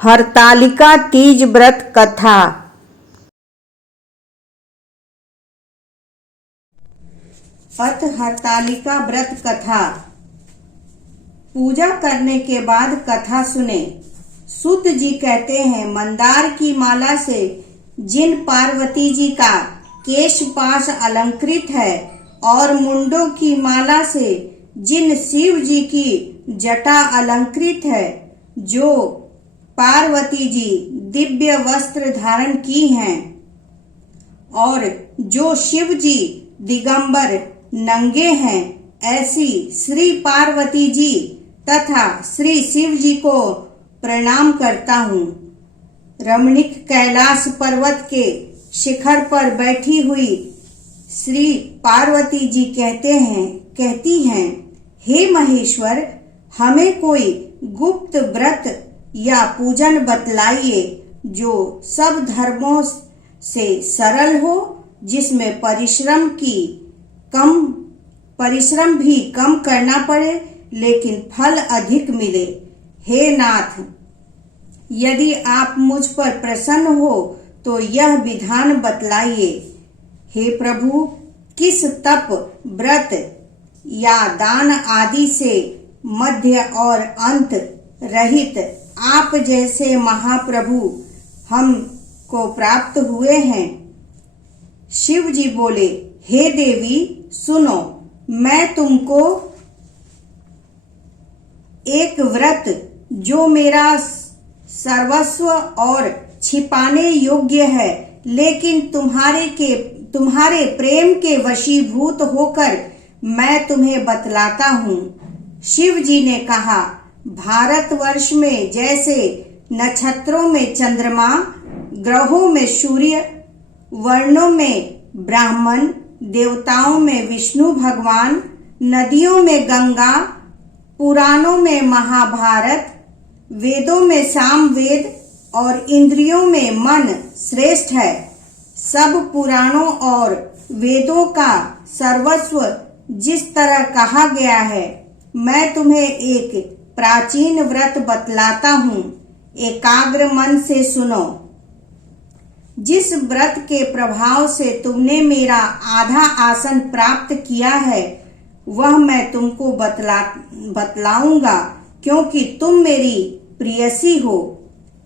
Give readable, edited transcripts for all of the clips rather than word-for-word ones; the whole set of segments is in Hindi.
हरतालिका तीज व्रत कथा। अथ हरतालिका व्रत कथा। पूजा करने के बाद कथा सुने। सूत जी कहते हैं, मंदार की माला से जिन पार्वती जी का केश पाश अलंकृत है और मुंडों की माला से जिन शिव जी की जटा अलंकृत है, जो पार्वती जी दिव्य वस्त्र धारण की हैं और जो शिव जी दिगंबर नंगे हैं, ऐसी श्री पार्वती जी तथा श्री शिव जी को प्रणाम करता हूँ। रमणीक कैलाश पर्वत के शिखर पर बैठी हुई श्री पार्वती जी कहती हैं, हे महेश्वर, हमें कोई गुप्त व्रत या पूजन बतलाइए जो सब धर्मों से सरल हो, जिसमें परिश्रम भी कम करना पड़े लेकिन फल अधिक मिले। हे नाथ, यदि आप मुझ पर प्रसन्न हो तो यह विधान बतलाइए। हे प्रभु, किस तप, व्रत या दान आदि से मध्य और अंत रहित आप जैसे महाप्रभु हमको प्राप्त हुए हैं? शिव जी बोले, हे देवी सुनो, मैं तुमको एक व्रत जो मेरा सर्वस्व और छिपाने योग्य है, लेकिन तुम्हारे प्रेम के वशीभूत होकर मैं तुम्हें बतलाता हूँ। शिव जी ने कहा, भारतवर्ष में जैसे नक्षत्रों में चंद्रमा, ग्रहों में सूर्य, वर्णों में ब्राह्मण, देवताओं में विष्णु भगवान, नदियों में गंगा, पुराणों में महाभारत, वेदों में सामवेद और इंद्रियों में मन श्रेष्ठ है, सब पुराणों और वेदों का सर्वस्व जिस तरह कहा गया है, मैं तुम्हें एक प्राचीन व्रत बतलाता हूँ। एकाग्र मन से सुनो। जिस व्रत के प्रभाव से तुमने मेरा आधा आसन प्राप्त किया है, वह मैं तुमको बतलाऊंगा, क्योंकि तुम मेरी प्रियसी हो।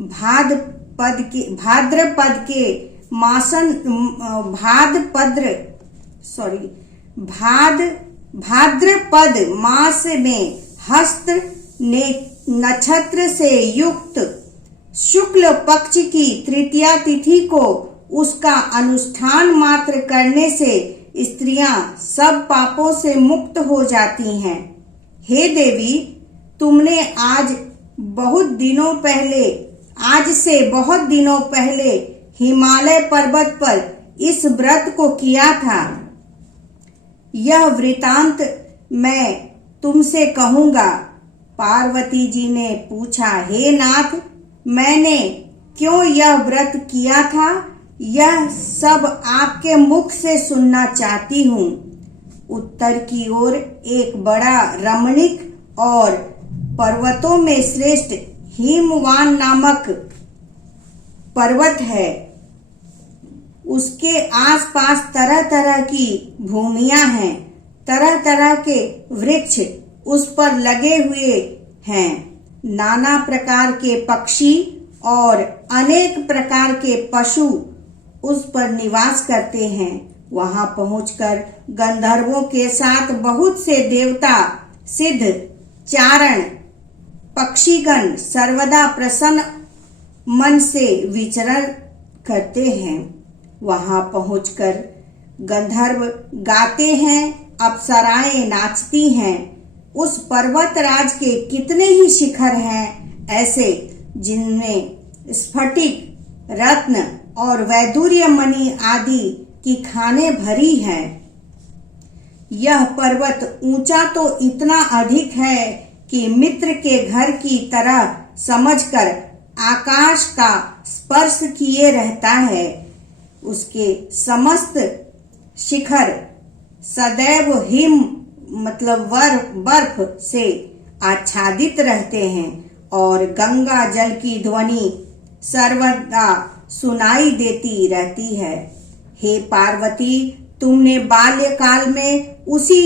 भाद्रपद मास में हस्त नक्षत्र से युक्त शुक्ल पक्ष की तृतीया तिथि को उसका अनुष्ठान मात्र करने से स्त्रियां सब पापों से मुक्त हो जाती हैं। हे देवी, तुमने आज से बहुत दिनों पहले हिमालय पर्वत पर इस व्रत को किया था। यह वृतांत मैं तुमसे कहूंगा। पार्वती जी ने पूछा, हे नाथ, मैंने क्यों यह व्रत किया था, यह सब आपके मुख से सुनना चाहती हूँ। उत्तर की ओर एक बड़ा रमणीक और पर्वतों में श्रेष्ठ हिमवान नामक पर्वत है। उसके आसपास तरह तरह की भूमियां हैं, तरह तरह के वृक्ष उस पर लगे हुए हैं। नाना प्रकार के पक्षी और अनेक प्रकार के पशु उस पर निवास करते हैं। वहां पहुंचकर गंधर्वों के साथ बहुत से देवता, सिद्ध, चारण, पक्षीगण सर्वदा प्रसन्न मन से विचरण करते हैं। वहां पहुंचकर गंधर्व गाते हैं, अप्सराएं नाचती हैं। उस पर्वतराज के कितने ही शिखर हैं ऐसे, जिनमें स्फटिक, रत्न और वैदूर्य मणि आदि की खानें भरी हैं। यह पर्वत ऊंचा तो इतना अधिक है कि मित्र के घर की तरह समझकर आकाश का स्पर्श किए रहता है। उसके समस्त शिखर सदैव हिम बर्फ से आच्छादित रहते हैं। और गंगा जल की ध्वनि सर्वदा सुनाई देती रहती है। हे पार्वती, तुमने बाल्यकाल में उसी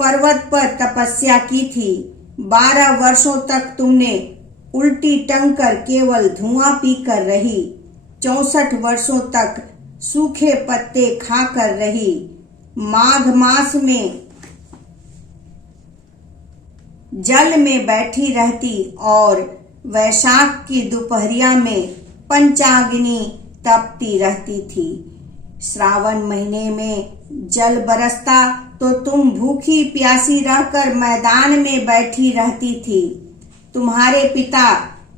पर्वत पर तपस्या की थी। 12 वर्षों तक तुमने उल्टी टंग कर केवल धुआं पीकर रही। 64 वर्षों तक सूखे पत्ते खाकर रही। माघ मास में जल में बैठी रहती और वैशाख की दोपहरिया में पंचाग्नि तपती रहती थी। श्रावण महीने में जल बरसता तो तुम भूखी प्यासी रहकर मैदान में बैठी रहती थी। तुम्हारे पिता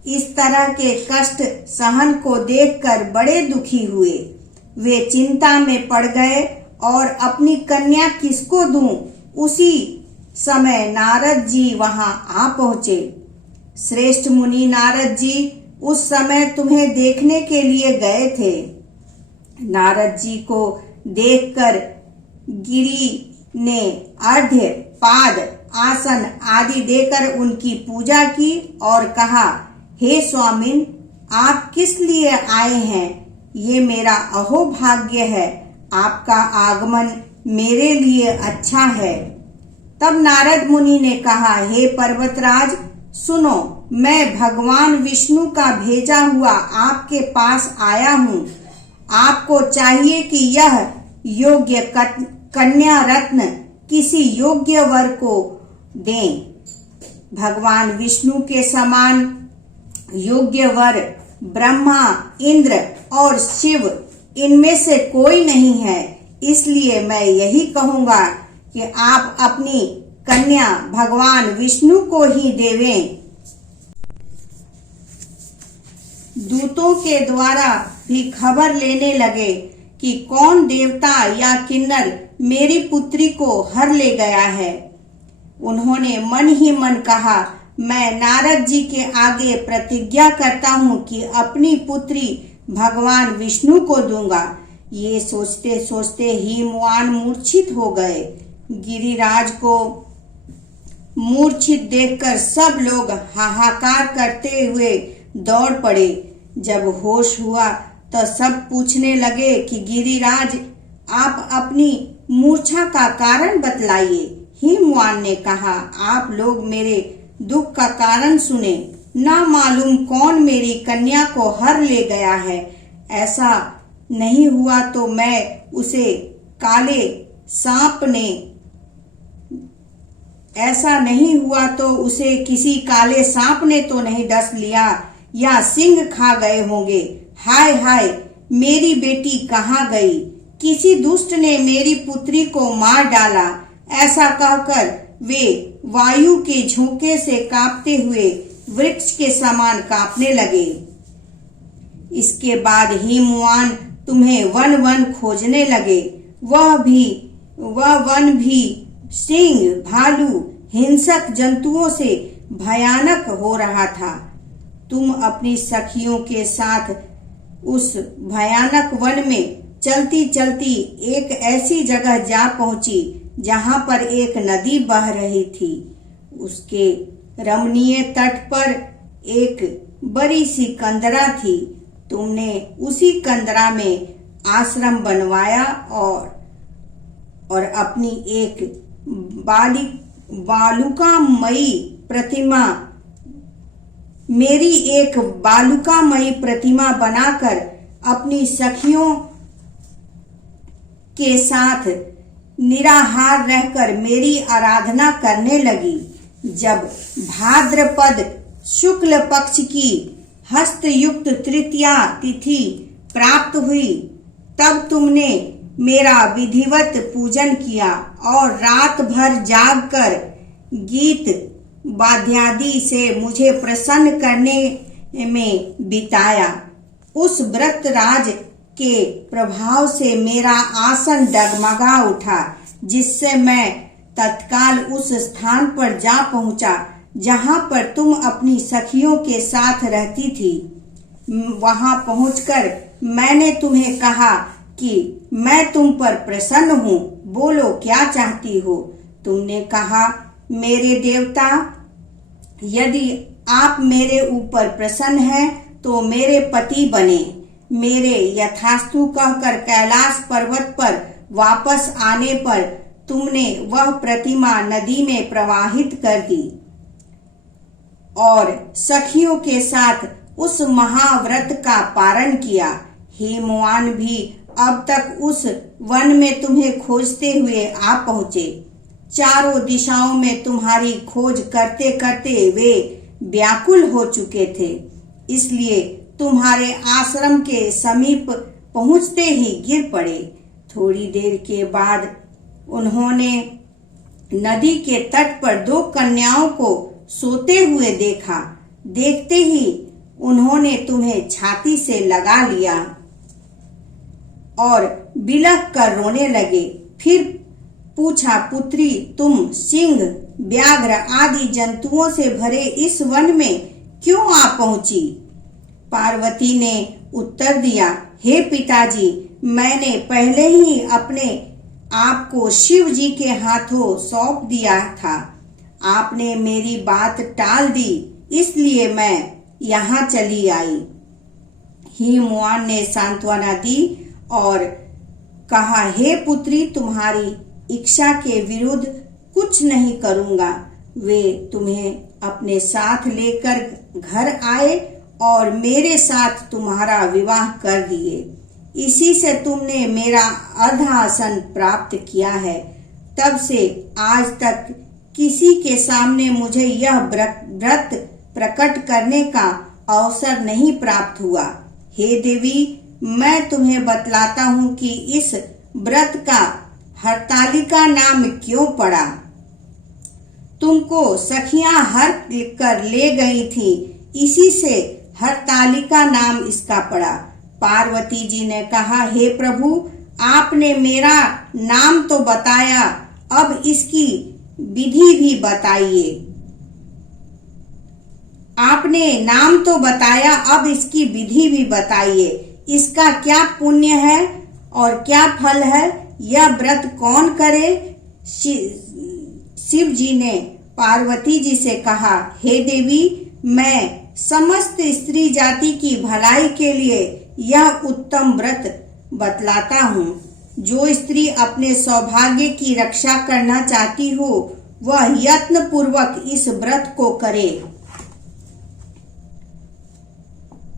इस तरह के कष्ट सहन को देखकर बड़े दुखी हुए। वे चिंता में पड़ गए और अपनी कन्या किसको दूं? उसी समय नारद जी वहां आ पहुंचे। श्रेष्ठ मुनि नारद जी उस समय तुम्हें देखने के लिए गए थे। नारद जी को देखकर गिरि ने अर्घ्य, पाद, आसन आदि देकर उनकी पूजा की और कहा, हे स्वामिन, आप किस लिए आए हैं? ये मेरा अहोभाग्य है। आपका आगमन मेरे लिए अच्छा है। तब नारद मुनि ने कहा, हे पर्वतराज, सुनो, मैं भगवान विष्णु का भेजा हुआ आपके पास आया हूँ। आपको चाहिए कि यह योग्य कन्या रत्न किसी योग्य वर को दें। भगवान विष्णु के समान योग्य वर ब्रह्मा, इंद्र और शिव इनमें से कोई नहीं है। इसलिए मैं यही कहूंगा कि आप अपनी कन्या भगवान विष्णु को ही देवें। दूतों के द्वारा भी खबर लेने लगे कि कौन देवता या किन्नर मेरी पुत्री को हर ले गया है। उन्होंने मन ही मन कहा, मैं नारद जी के आगे प्रतिज्ञा करता हूँ कि अपनी पुत्री भगवान विष्णु को दूंगा। ये सोचते सोचते हिमवान मूर्छित हो गए। गिरिराज को मूर्छित देखकर सब लोग हाहाकार करते हुए दौड़ पड़े। जब होश हुआ तो सब पूछने लगे कि गिरिराज, आप अपनी मूर्छा का कारण बतलाइए। हिमवान ने कहा, आप लोग मेरे दुख का कारण सुने। ना मालूम कौन मेरी कन्या को हर ले गया है। ऐसा नहीं हुआ तो मैं उसे काले सांप ने ऐसा नहीं हुआ तो उसे किसी काले सांप ने तो नहीं डस लिया या सिंह खा गए होंगे। हाय हाय, मेरी बेटी कहाँ गई? किसी दुष्ट ने मेरी पुत्री को मार डाला। ऐसा कहकर वे वायु के झोंके से कांपते हुए वृक्ष के समान कांपने लगे। इसके बाद हिमवान तुम्हें वन वन खोजने लगे। वह वन भी सिंह, भालू, हिंसक जंतुओं से भयानक हो रहा था। तुम अपनी सखियों के साथ उस भयानक वन में चलती चलती एक ऐसी जगह जा पहुंची जहां पर एक नदी बह रही थी। उसके रमणीय तट पर एक बड़ी सी कंदरा थी। तुमने उसी कंदरा में आश्रम बनवाया और अपनी एक बालुकामयी प्रतिमा बनाकर अपनी सखियों के साथ निराहार रहकर मेरी आराधना करने लगी। जब भाद्रपद शुक्ल पक्ष की हस्तयुक्त तृतीया तिथि प्राप्त हुई, तब तुमने मेरा विधिवत पूजन किया और रात भर जागकर गीत वाद्यादि से मुझे प्रसन्न करने में बिताया। उस व्रत राज के प्रभाव से मेरा आसन डगमगा उठा, जिससे मैं तत्काल उस स्थान पर जा पहुंचा जहां पर तुम अपनी सखियों के साथ रहती थी। वहां पहुंचकर मैंने तुम्हें कहा कि मैं तुम पर प्रसन्न हूँ, बोलो क्या चाहती हो। तुमने कहा, मेरे देवता, यदि आप मेरे ऊपर प्रसन्न हैं तो मेरे पति बने। मेरे यथास्तु कहकर कैलाश पर्वत पर वापस आने पर तुमने वह प्रतिमा नदी में प्रवाहित कर दी और सखियों के साथ उस महाव्रत का पारण किया। हेमवान भी अब तक उस वन में तुम्हें खोजते हुए आ पहुंचे। चारों दिशाओं में तुम्हारी खोज करते करते वे व्याकुल हो चुके थे, इसलिए तुम्हारे आश्रम के समीप पहुंचते ही गिर पड़े। थोड़ी देर के बाद उन्होंने नदी के तट पर दो कन्याओं को सोते हुए देखा। देखते ही उन्होंने तुम्हें छाती से लगा लिया और बिलख कर रोने लगे। फिर पूछा, पुत्री, तुम सिंह, व्याघ्र आदि जंतुओं से भरे इस वन में क्यों आ पहुंची? पार्वती ने उत्तर दिया, हे पिताजी, मैंने पहले ही अपने आप को शिव जी के हाथों सौंप दिया था। आपने मेरी बात टाल दी, इसलिए मैं यहाँ चली आई। हिमवान ने सांत्वना दी और कहा, हे पुत्री, तुम्हारी इच्छा के विरुद्ध कुछ नहीं करूंगा। वे तुम्हें अपने साथ लेकर घर आए और मेरे साथ तुम्हारा विवाह कर दिए। इसी से तुमने मेरा अर्धासन प्राप्त किया है। तब से आज तक किसी के सामने मुझे यह व्रत प्रकट करने का अवसर नहीं प्राप्त हुआ। हे देवी, मैं तुम्हें बतलाता हूँ कि इस व्रत का हरतालिका नाम क्यों पड़ा। तुमको सखियां हर कर ले गई थी, इसी से हरतालिका नाम इसका पड़ा। पार्वती जी ने कहा, हे प्रभु, आपने मेरा नाम तो बताया, अब इसकी विधि भी बताइए। आपने नाम तो बताया, अब इसकी विधि भी बताइए। इसका क्या पुण्य है और क्या फल है? यह व्रत कौन करे? शिव जी ने पार्वती जी से कहा, हे देवी, मैं समस्त स्त्री जाति की भलाई के लिए यह उत्तम व्रत बतलाता हूँ। जो स्त्री अपने सौभाग्य की रक्षा करना चाहती हो, वह यत्न पूर्वक इस व्रत को करे।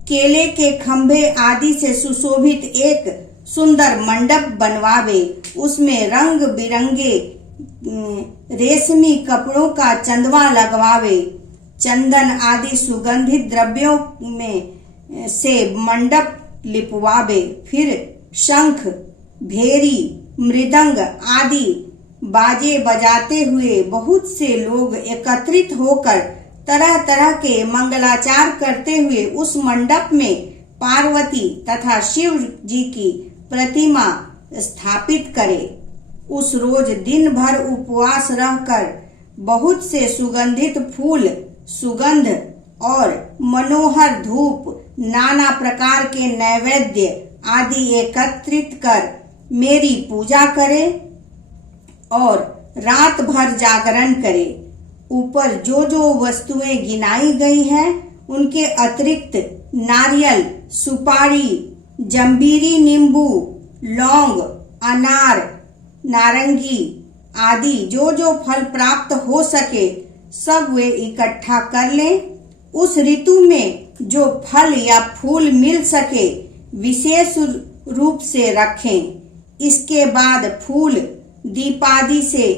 केले के खंभे आदि से सुशोभित एक सुंदर मंडप बनवावे, उसमें रंग बिरंगे रेशमी कपड़ों का चंदवा लगवावे, चंदन आदि सुगंधित द्रव्यों में से मंडप लिपवावे। फिर शंख, भेरी, मृदंग आदि बाजे बजाते हुए बहुत से लोग एकत्रित होकर तरह तरह के मंगलाचार करते हुए उस मंडप में पार्वती तथा शिव जी की प्रतिमा स्थापित करे। उस रोज दिन भर उपवास रहकर बहुत से सुगंधित फूल, सुगंध और मनोहर धूप, नाना प्रकार के नैवेद्य आदि एकत्रित कर मेरी पूजा करे और रात भर जागरण करे। ऊपर जो जो वस्तुएं गिनाई गई हैं, उनके अतिरिक्त नारियल, सुपारी, जंबीरी, नींबू, लौंग, अनार, नारंगी आदि जो जो फल प्राप्त हो सके सब वे इकट्ठा कर लें। उस ऋतु में जो फल या फूल मिल सके विशेष रूप से रखें। इसके बाद फूल दीपादि से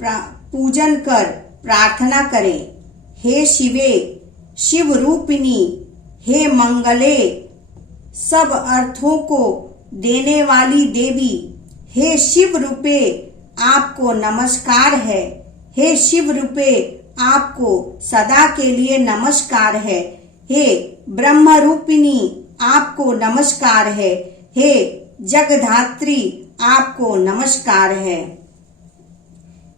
पूजन कर प्रार्थना करें, हे शिवे, शिव रूपिणी, हे मंगले, सब अर्थों को देने वाली देवी, हे शिव रूपे आपको नमस्कार है। हे शिव रूपे आपको सदा के लिए नमस्कार है। हे ब्रह्म रूपिणी आपको नमस्कार है। हे जगधात्री आपको नमस्कार है।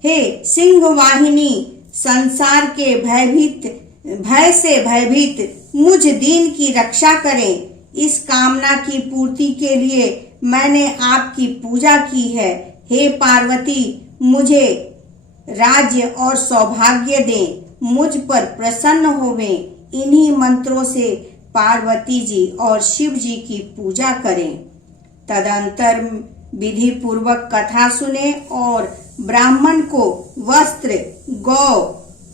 हे सिंह वाहिनी, संसार के भय से भयभीत मुझ दीन की रक्षा करें। इस कामना की पूर्ति के लिए मैंने आपकी पूजा की है। हे पार्वती, मुझे राज्य और सौभाग्य दें मुझ पर प्रसन्न होवें। इन्हीं मंत्रों से पार्वती जी और शिव जी की पूजा करें। तदंतर विधि पूर्वक कथा सुने और ब्राह्मण को वस्त्र, गौ,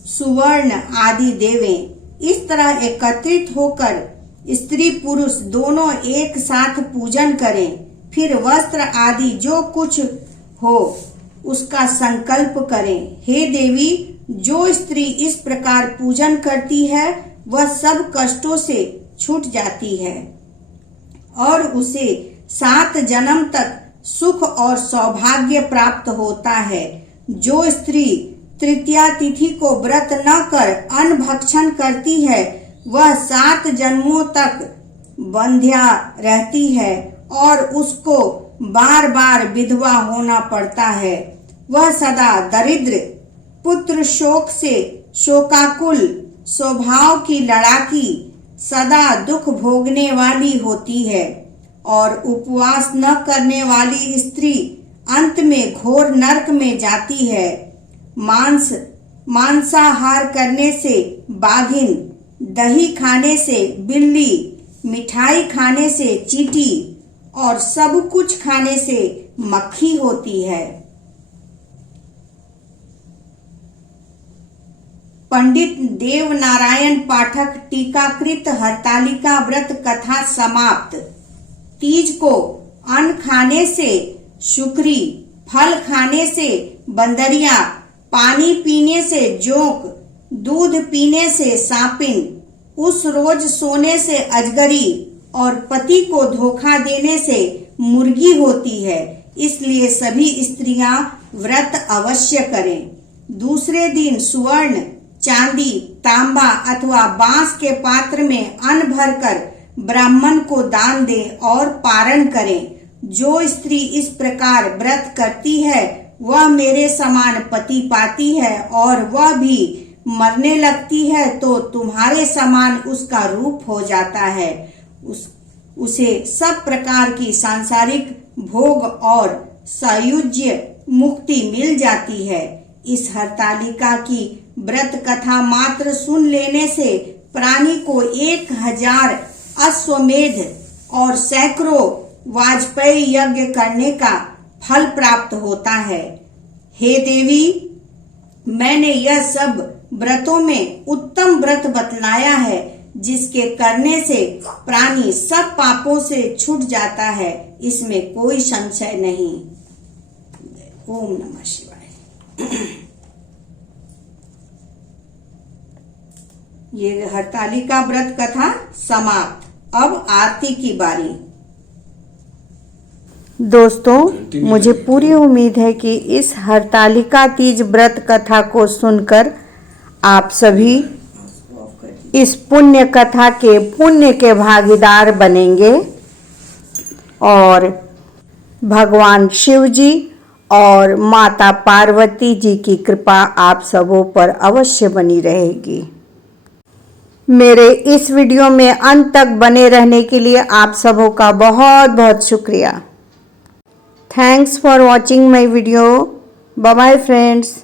सुवर्ण आदि देवें। इस तरह एकत्रित होकर स्त्री पुरुष दोनों एक साथ पूजन करें। फिर वस्त्र आदि जो कुछ हो उसका संकल्प करें। हे देवी, जो स्त्री इस प्रकार पूजन करती है वह सब कष्टों से छूट जाती है और उसे 7 जन्म तक सुख और सौभाग्य प्राप्त होता है। जो स्त्री तृतीया तिथि को व्रत न कर अन्न भक्षण करती है वह 7 जन्मों तक बंध्या रहती है और उसको बार बार विधवा होना पड़ता है। वह सदा दरिद्र, पुत्र शोक से शोकाकुल, स्वभाव की लड़ाकी, सदा दुख भोगने वाली होती है और उपवास न करने वाली स्त्री अंत में घोर नरक में जाती है। मांसाहार करने से बाघिन, दही खाने से बिल्ली, मिठाई खाने से चींटी और सब कुछ खाने से मक्खी होती है। पंडित देव नारायण पाठक टीकाकृत हरतालिका व्रत कथा समाप्त। तीज को अन्न खाने से शुक्री, फल खाने से बंदरिया, पानी पीने से जोंक, दूध पीने से सांपिन, उस रोज सोने से अजगरी और पति को धोखा देने से मुर्गी होती है। इसलिए सभी स्त्रियां व्रत अवश्य करें। दूसरे दिन सुवर्ण, चांदी, तांबा अथवा बांस के पात्र में अन्न भरकर ब्राह्मण को दान दें और पारण करें। जो स्त्री इस प्रकार व्रत करती है वह मेरे समान पति पाती है और वह भी मरने लगती है तो तुम्हारे समान उसका रूप हो जाता है। उसे सब प्रकार की सांसारिक भोग और सायुज्य मुक्ति मिल जाती है। इस हरतालिका की व्रत कथा मात्र सुन लेने से प्राणी को 1000 अश्वमेध और सैकड़ों वाजपेयी यज्ञ करने का फल प्राप्त होता है। हे देवी, मैंने यह सब व्रतों में उत्तम व्रत बतलाया है जिसके करने से प्राणी सब पापों से छूट जाता है, इसमें कोई संशय नहीं। ओम नमः शिवाय। ये हरतालिका व्रत कथा समाप्त। अब आरती की बारी। दोस्तों, मुझे पूरी उम्मीद है कि इस हरतालिका तीज व्रत कथा को सुनकर आप सभी इस पुण्य कथा के पुण्य के भागीदार बनेंगे और भगवान शिव जी और माता पार्वती जी की कृपा आप सबों पर अवश्य बनी रहेगी। मेरे इस वीडियो में अंत तक बने रहने के लिए आप सबों का बहुत बहुत शुक्रिया। Thanks for watching my video. Bye bye friends.